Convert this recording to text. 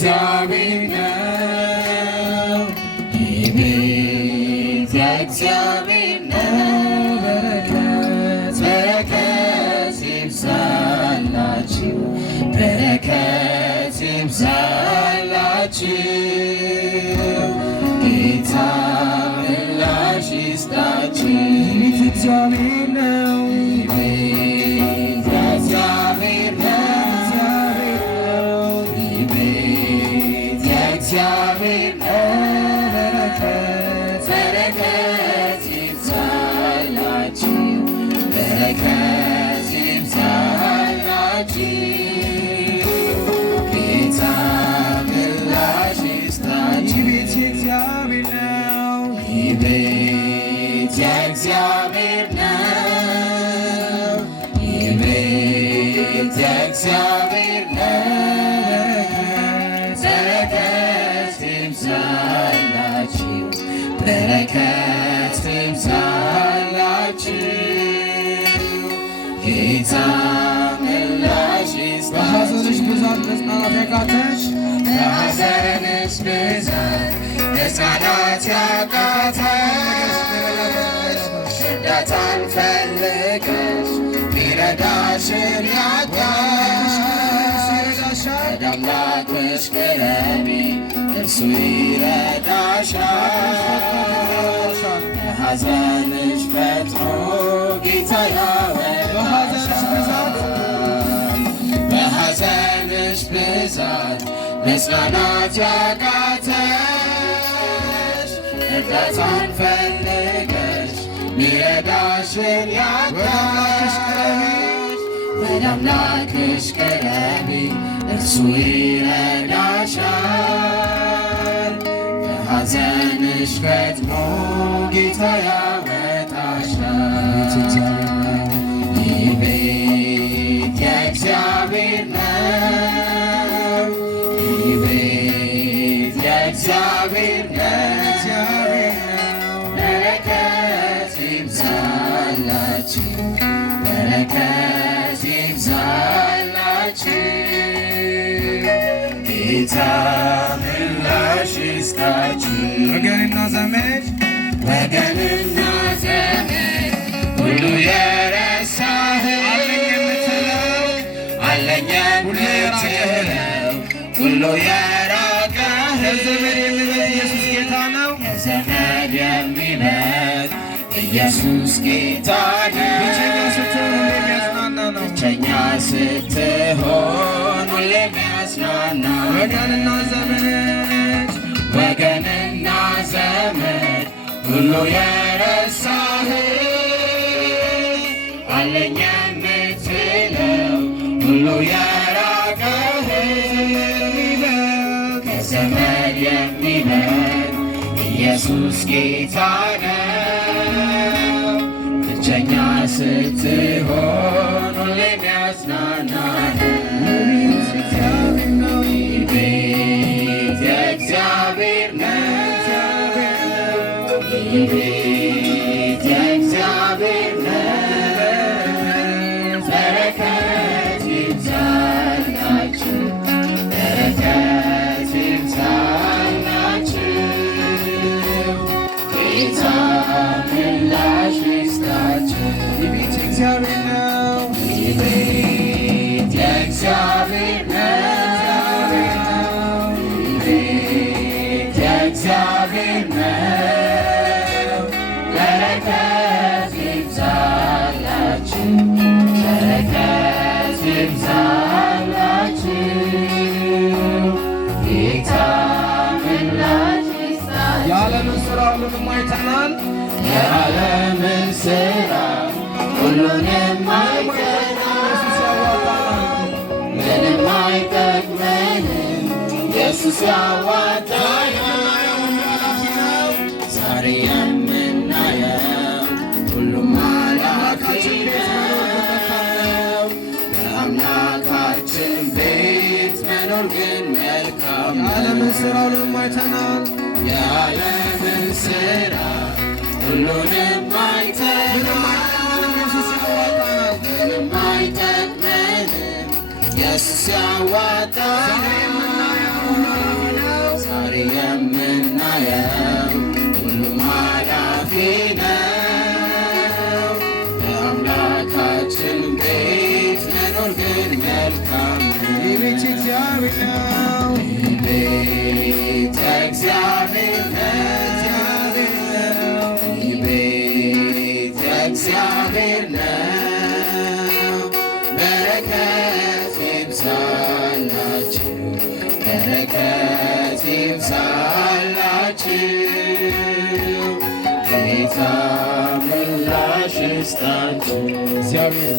የእግዚአብሔር ነው። ይህ ቤት የእግዚአብሔር ነው። በረከት ይብዛላችሁ፣ በረከት ይብዛላችሁ። ጌታ ምላሽ ይስጣችሁ። ይህ ቤት የእግዚአብሔር ነው። እግዚአብሔር ነው። በረከት ይብዛላችሁ፣ በረከት ይብዛላችሁ። ጌታ ምላሽ ይስጣችሁ። ይህ ቤት የእግዚአብሔር ነው። ይህ ቤት የእግዚአብሔር ነው። ይህ ቤት የእግዚአብሔር ነው። በረከት ይብዛላችሁ። ጌታ ምላሽ ይስጣችሁ። በሐዘንሽ ብዛት መጽናናት ያቃተሽ፣ በሐዘንሽ ብዛት መጽናናት ያቃተሽ፣ እርዳታን ፈልገሽ ሚረዳሽን ያጣሽ፣ ወደ አምላክሽ ቅረቢ እርሱ ይረዳሻል። በሐዘንሽ ፈጥኖ ጌታ ያወጣሻል። በሐዘንሽ ብዛት መጽናናት ያቃተሽ፣ እርዳታን ፈልገሽ ሚረዳሽን ያጣሽ፣ ወደ አምላክሽ ቅረቢ እርሱ ይረዳሻል። በሐዘንሽ ፈጥኖ ጌታ ያወጣሻል። ይህ ቤት የእግዚአብሔር ነው። ይህ ቤት የእግዚአብሔር ነው። በረከት ይብዛላችሁ፣ በረከት ይብዛላችሁ። ጌታ ምላሽ ይስጣችሁ። ወገንና ዘመድ ወገንና ዘመድ ሁሉ የረሳህ አለኝ የምትለው ሁሉ የራቀህ ዘመድ የሚበልጥ ኢየሱስ ጌታ ነው። ዘመድ የሚበልጥ ኢየሱስ ጌታ ነው። ብቸኛ ስትሆን ሁሌ የሚያጽናና ወገንና ዘመድ ወገንና ዘመድ ሁሉ የረሳህ አለኝ የምትለው ሁሉ የራቀህ ከዘመድ የሚበልጥ ኢየሱስ ጌታ ነው። ብቸኛ ስትሆን ሁሌ የሚያጽናና ቤት የእግዚአብሔር ነው። ቤት የእግዚአብሔር ነው። በረከት ይብዛላችሁ፣ በረከት ይብዛላችሁ። ጌታ ምላሽ ይስጣችሁ። ቤት የእግዚአብሔር ነው። ቤት የእግዚአብሔር ነው። እግዚአብሔር ነው። በረከት ይብዛላችሁ፣ በረከት ይብዛላችሁ። ጌታ ምላሽ ይስጣችሁ። የዓለምን ሥራ ሁሉንም አይተናል። የዓለምን ሥራ ሁሉንም አይተናል። ምንም አይጠቅመንም ኢየሱስ ያዋጣናል። ዛሬ የምናየው ሁሉም አምላካችን ነው። በአምላካችን ቤት መኖር ግን መልካም ነው። የዓለምን ሥራ ሁሉንም አይተናል። የዓለምን ሥራ ሁሉንም አይተናል። ምንም አይጠቅመንም ኢየሱስ ያዋጣናል። እግዚአብሔር ነው። ቤተ እግዚአብሔር ነው። ቤተ እግዚአብሔር ነው። በረከት ይብዛላችሁ፣ በረከት ይብዛላችሁ። ጌታ ምላሽ ይስጣችሁ። እግዚአብሔር